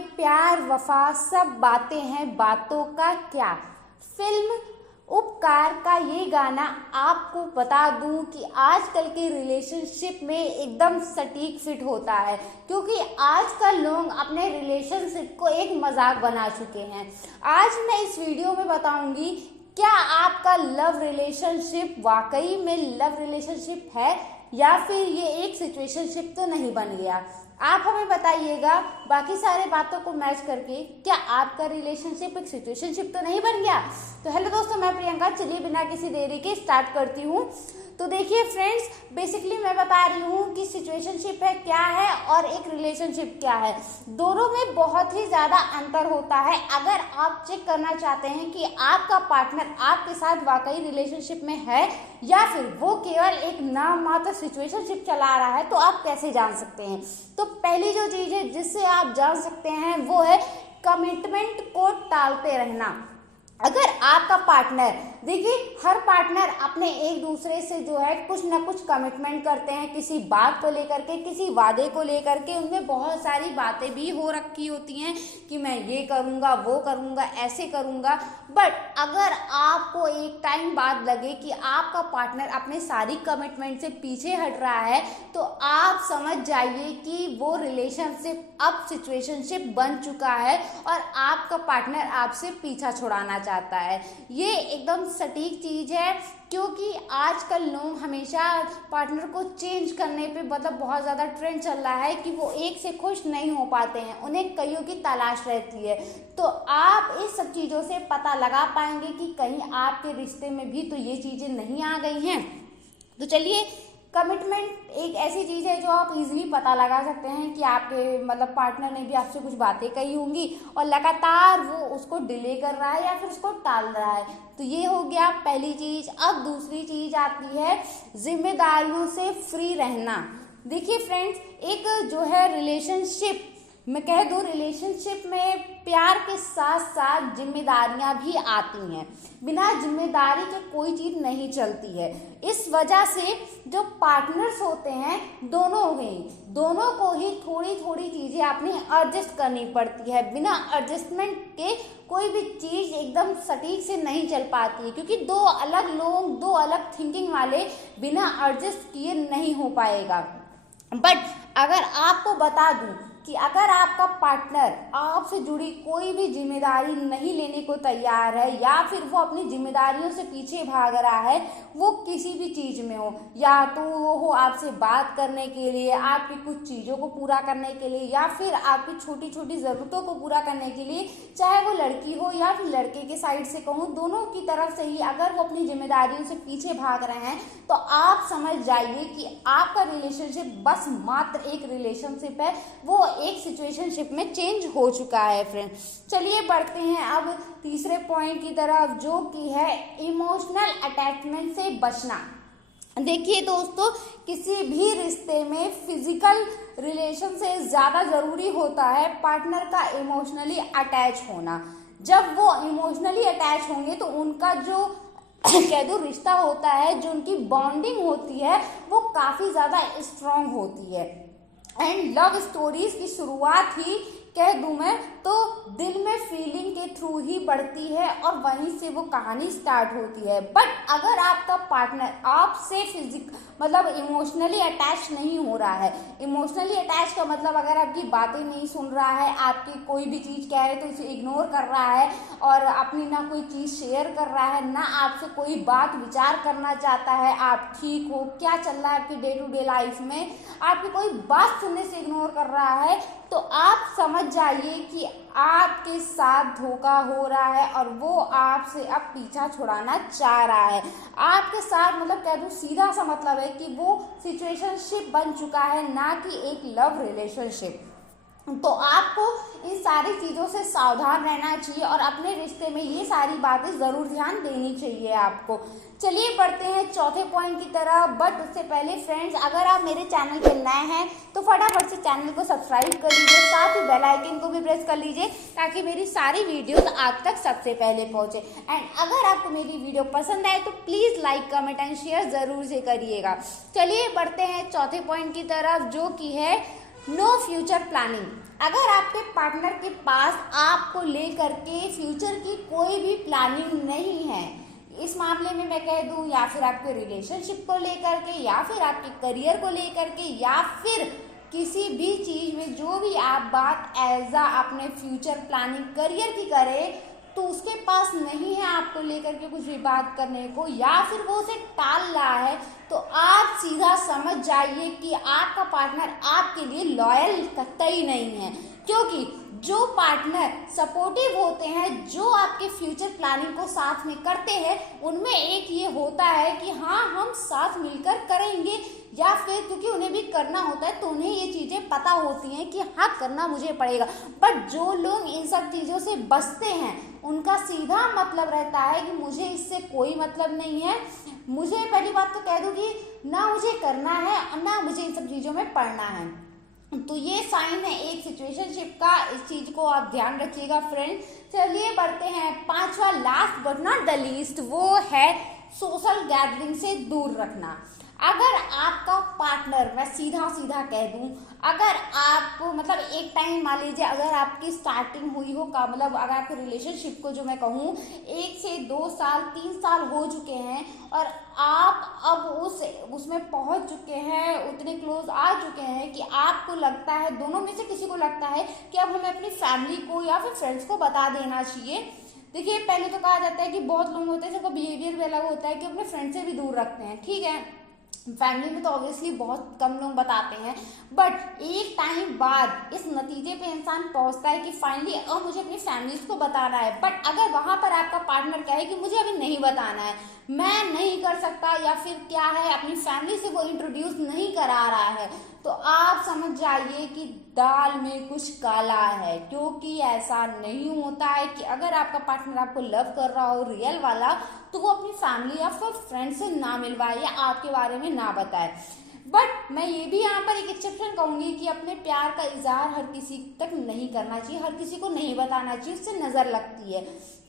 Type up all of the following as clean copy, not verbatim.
में प्यार वफा सब बातें हैं, बातों का क्या। फिल्म उपकार का ये गाना आपको बता दूं कि आजकल के रिलेशनशिप में एकदम सटीक फिट होता है, क्योंकि आजकल लोग अपने रिलेशनशिप को एक मजाक बना चुके हैं। आज मैं इस वीडियो में बताऊंगी क्या आपका लव रिलेशनशिप वाकई में लव रिलेशनशिप है या फिर ये एक सिचुएशनशिप तो नहीं बन गया। आप हमें बताइएगा बाकी सारे बातों को मैच करके क्या आपका रिलेशनशिप एक सिचुएशनशिप तो नहीं बन गया। तो हेलो दोस्तों, मैं प्रियंका। चलिए बिना किसी देरी के स्टार्ट करती हूँ। तो देखिए फ्रेंड्स, बेसिकली मैं बता रही हूँ कि सिचुएशनशिप है क्या है और एक रिलेशनशिप क्या है। दोनों में बहुत ही ज़्यादा अंतर होता है। अगर आप चेक करना चाहते हैं कि आपका पार्टनर आपके साथ वाकई रिलेशनशिप में है या फिर वो केवल एक नाम मात्र सिचुएशनशिप चला रहा है, तो आप कैसे जान सकते हैं। तो पहली जो चीज़ है जिससे आप जान सकते हैं वो है कमिटमेंट को टालते रहना। अगर आपका पार्टनर, देखिए हर पार्टनर अपने एक दूसरे से जो है कुछ ना कुछ कमिटमेंट करते हैं, किसी बात को लेकर के, किसी वादे को लेकर के। उनमें बहुत सारी बातें भी हो रखी होती हैं कि मैं ये करूँगा, वो करूँगा, ऐसे करूँगा। बट अगर आपको एक टाइम बाद लगे कि आपका पार्टनर अपने सारी कमिटमेंट से पीछे हट रहा है, तो आप समझ जाइए कि वो रिलेशनशिप अब सिचुएशनशिप बन चुका है और आपका पार्टनर आपसे पीछा छुड़ाना चाहता है। ये एकदम सटीक चीज़ है, क्योंकि आजकल लोग हमेशा पार्टनर को चेंज करने पे मतलब बहुत ज़्यादा ट्रेंड चल रहा है कि वो एक से खुश नहीं हो पाते हैं, उन्हें कईयों की तलाश रहती है। तो आप इस सब चीज़ों से पता लगा पाएंगे कि कहीं आपके रिश्ते में भी तो ये चीज़ें नहीं आ गई हैं। तो चलिए, कमिटमेंट एक ऐसी चीज़ है जो आप इजीली पता लगा सकते हैं कि आपके मतलब पार्टनर ने भी आपसे कुछ बातें कही होंगी और लगातार वो उसको डिले कर रहा है या फिर उसको टाल रहा है। तो ये हो गया पहली चीज़। अब दूसरी चीज़ आती है जिम्मेदारियों से फ्री रहना। देखिए फ्रेंड्स, एक जो है रिलेशनशिप, मैं कह दूँ रिलेशनशिप में प्यार के साथ साथ जिम्मेदारियां भी आती हैं। बिना जिम्मेदारी के कोई चीज़ नहीं चलती है। इस वजह से जो पार्टनर्स होते हैं दोनों को ही थोड़ी थोड़ी चीज़ें अपनी एडजस्ट करनी पड़ती है। बिना एडजस्टमेंट के कोई भी चीज़ एकदम सटीक से नहीं चल पाती है, क्योंकि दो अलग लोग, दो अलग थिंकिंग वाले बिना एडजस्ट किए नहीं हो पाएगा। बट अगर आपको बता दूं कि अगर आपका पार्टनर आपसे जुड़ी कोई भी जिम्मेदारी नहीं लेने को तैयार है या फिर वो अपनी जिम्मेदारियों से पीछे भाग रहा है, वो किसी भी चीज़ में हो, या तो वो हो आपसे बात करने के लिए, आपकी कुछ चीज़ों को पूरा करने के लिए, या फिर आपकी छोटी छोटी ज़रूरतों को पूरा करने के लिए, चाहे वो लड़की हो या फिर लड़के के साइड से कहूँ, दोनों की तरफ से ही अगर वो अपनी जिम्मेदारियों से पीछे भाग रहे हैं, तो आप समझ जाइए कि आपका रिलेशनशिप बस मात्र एक रिलेशनशिप है, वो एक सिचुएशनशिप में चेंज हो चुका है। फ्रेंड, चलिए बढ़ते हैं अब तीसरे पॉइंट की तरफ, जो कि है इमोशनल अटैचमेंट से बचना। देखिए दोस्तों, किसी भी रिश्ते में फिजिकल रिलेशन से ज़्यादा ज़रूरी होता है पार्टनर का इमोशनली अटैच होना। जब वो इमोशनली अटैच होंगे तो उनका जो कह दो रिश्ता होता है, जो उनकी बॉन्डिंग होती है, वो काफ़ी ज़्यादा स्ट्रांग होती है। एंड लव स्टोरीज की शुरुआत ही कह दूं मैं तो दिल में फीलिंग के थ्रू ही बढ़ती है और वहीं से वो कहानी स्टार्ट होती है। बट अगर आपका पार्टनर आपसे मतलब इमोशनली अटैच नहीं हो रहा है, इमोशनली अटैच का मतलब अगर आपकी बातें नहीं सुन रहा है, आपकी कोई भी चीज़ कह रहे तो उसे इग्नोर कर रहा है और अपनी ना कोई चीज़ शेयर कर रहा है, ना आपसे कोई बात विचार करना चाहता है, आप ठीक हो, क्या चल रहा है आपकी डे टू डे लाइफ में, आपकी कोई बात सुनने से इग्नोर कर रहा है, तो आप समझ जाइए कि आपके साथ धोखा हो रहा है और वो आपसे अब पीछा छुड़ाना चाह रहा है। आपके साथ मतलब कह दूँ सीधा सा मतलब है कि वो सिचुएशनशिप बन चुका है, ना कि एक लव रिलेशनशिप। तो आपको इन सारी चीज़ों से सावधान रहना चाहिए और अपने रिश्ते में ये सारी बातें ज़रूर ध्यान देनी चाहिए आपको। चलिए बढ़ते हैं चौथे पॉइंट की तरफ। बट उससे पहले फ्रेंड्स, अगर आप मेरे चैनल पे नए हैं तो फटाफट से चैनल को सब्सक्राइब कर लीजिए, साथ ही बेल आइकन को भी प्रेस कर लीजिए ताकि मेरी सारी वीडियोस आप तक सबसे पहले पहुंचे। एंड अगर आपको मेरी वीडियो पसंद आए तो please like, comment and share ज़रूर से करिएगा। चलिए बढ़ते हैं चौथे पॉइंट की तरफ, जो कि है नो फ्यूचर प्लानिंग। अगर आपके पार्टनर के पास आपको लेकर के फ्यूचर की कोई भी प्लानिंग नहीं है, इस मामले में मैं कह दूं या फिर आपके रिलेशनशिप को लेकर के या फिर आपके करियर को लेकर के या फिर किसी भी चीज में जो भी आप बात एज अ अपने फ्यूचर प्लानिंग करियर की करें, तो उसके पास नहीं है आपको लेकर के कुछ भी बात करने को या फिर वो उसे टाल रहा है, तो आप सीधा समझ जाइए कि आपका पार्टनर आपके लिए लॉयल कतई नहीं है। क्योंकि जो पार्टनर सपोर्टिव होते हैं, जो आपके फ्यूचर प्लानिंग को साथ में करते हैं, उनमें एक ये होता है कि हाँ हम साथ मिलकर करेंगे, या फिर क्योंकि उन्हें भी करना होता है तो उन्हें ये चीज़ें पता होती हैं कि हाँ करना मुझे पड़ेगा। बट जो लोग इन सब चीज़ों से बचते हैं, उनका सीधा मतलब रहता है कि मुझे इससे कोई मतलब नहीं है, मुझे पहली बात तो कह दूँ कि ना मुझे करना है ना मुझे इन सब चीज़ों में पढ़ना है। तो ये साइन है एक सिचुएशनशिप का, इस चीज को आप ध्यान रखिएगा फ्रेंड। चलिए बढ़ते हैं, पांचवा last but not the least, वो है सोशल गैदरिंग से दूर रखना। अगर आपका पार्टनर, मैं सीधा सीधा कह दूं, अगर आपको मतलब एक टाइम मान लीजिए अगर आपकी स्टार्टिंग हुई हो का मतलब अगर आपके रिलेशनशिप को जो मैं कहूँ 1 से 2 साल 3 साल हो चुके हैं और आप अब उसमें पहुंच चुके हैं, उतने क्लोज आ चुके हैं कि आपको लगता है, दोनों में से किसी को लगता है कि अब हमें अपनी फैमिली को या फिर फ्रेंड्स को बता देना चाहिए। देखिए पहले तो कहा जाता है कि बहुत लोग होते हैं जिनका बिहेवियर भी अलग होता है कि अपने फ्रेंड से भी दूर रखते हैं, ठीक है। फैमिली में तो ऑब्वियसली बहुत कम लोग बताते हैं, बट एक टाइम बाद इस नतीजे पे इंसान पहुंचता है कि फाइनली अब मुझे अपनी फैमिलीज को बताना है। बट अगर वहां पर आपका पार्टनर कहे कि मुझे अभी नहीं बताना है, मैं नहीं कर सकता, या फिर क्या है अपनी फैमिली से वो इंट्रोड्यूस नहीं करा रहा है, तो आप समझ जाइए कि दाल में कुछ काला है। क्योंकि ऐसा नहीं होता है कि अगर आपका पार्टनर आपको लव कर रहा हो रियल वाला, तो वो अपनी फैमिली या फिर फ्रेंड से ना मिलवाए या आपके बारे में ना बताए। बट मैं ये भी यहाँ पर एक एक्सेप्शन कहूंगी कि अपने प्यार का इजहार हर किसी तक नहीं करना चाहिए, हर किसी को नहीं बताना चाहिए, उससे नजर लगती है।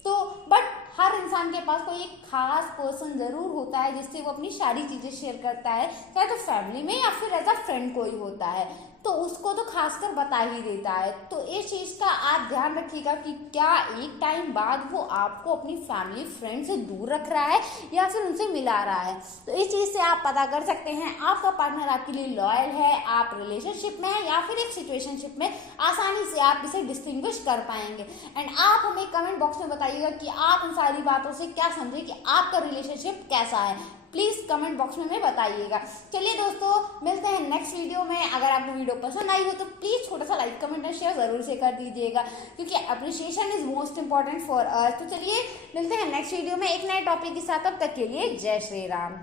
तो बट हर इंसान के पास कोई एक खास पर्सन जरूर होता है जिससे वो अपनी सारी चीजें शेयर करता है, चाहे तो फैमिली में या फिर एज अ फ्रेंड कोई होता है, तो उसको तो खासकर बता ही देता है। तो इस चीज का आप ध्यान रखिएगा कि क्या एक टाइम बाद वो आपको अपनी फैमिली फ्रेंड से दूर रख रहा है या फिर उनसे मिला रहा है। तो इस चीज से आप पता कर सकते हैं आपका पार्टनर आपके लिए लॉयल है, आप रिलेशनशिप में है या फिर एक सिचुएशनशिप में, आसानी से आप इसे डिस्टिंग्विश कर पाएंगे। एंड आप हमें कमेंट बॉक्स में बताइएगा कि आप इन सारी बातों से क्या समझे कि आपका रिलेशनशिप कैसा है। प्लीज कमेंट बॉक्स में हमें बताइएगा। चलिए दोस्तों, मिलते हैं नेक्स्ट वीडियो में। अगर आपको वीडियो पसंद आई हो तो प्लीज छोटा सा लाइक कमेंट और शेयर जरूर से कर दीजिएगा, क्योंकि appreciation is most important for us. तो चलिए मिलते हैं नेक्स्ट वीडियो में एक नए टॉपिक के साथ, तब तक के लिए जय श्री राम।